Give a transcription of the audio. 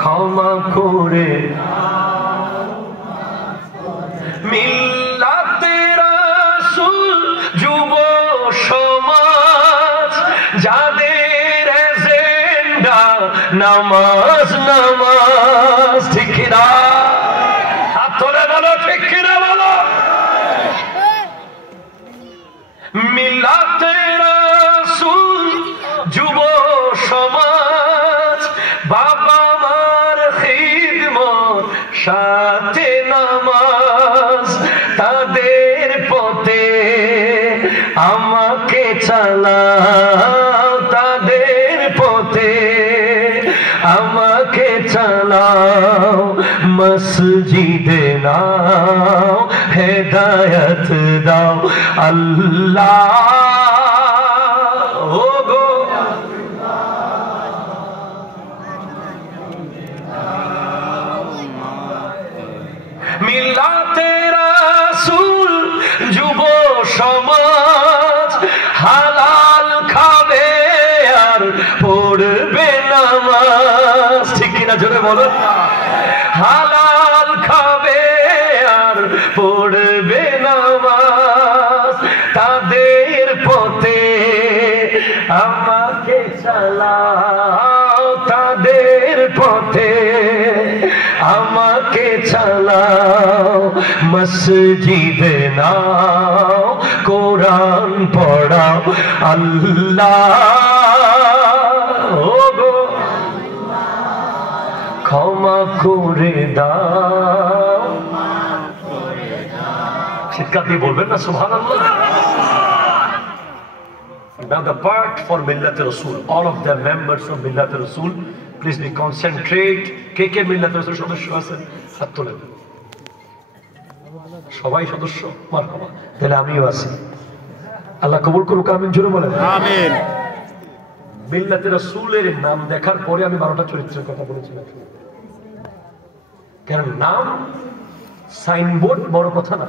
ক্ষমা করে মিল্লাতে রাসূল যুব সমাজ যাদের এজেন্ডা নামাজ নামাজ, ঠিক না? হাত তুলে বলো ঠিক কিনা বলো। মিল্লাতে রাসূল যুব সমাজ বাবা মার খিদমত সাথে নামাজ, তাদের পথে আমাকে চালাও, তাদের পথে আমাকে চালাও, মসজিদে নাও হেদায়েত দাও আল্লাহ। মিল্লাতে রাসূল যুব সমাজ হালাল খাবে আর পড়বে নামাজ, ঠিক কিনা জোরে বলো। হালাল খাবে আর পড়বে নামাজ, তাদের পথে আমাকে চালাও, তাদের পথে আমাকে চালাও, মসজিদে নাও কোরআন পড়াও আল্লাহ। ও গো ক্ষমা করে দাও, চিৎকার দিয়ে বলবেন না সুবহানাল্লাহ। Now the part for Millat Rasul, all of them members of Millat Rasul, please be concentrate. কে মিল্লাত রাসূল সদস্য আছেন হাত তোলেন। সবাই সদস্য? মারহাবা, তাহলে আমিও আছি। আল্লাহ কবুল করুক, আমিন জোরে বলেন আমিন। মিল্লাত রাসূলের নাম দেখার পরে আমি 12টা চরিত্রের কথা বলেছিলাম, কারণ নাম সাইনবোর্ড বড় কথা না।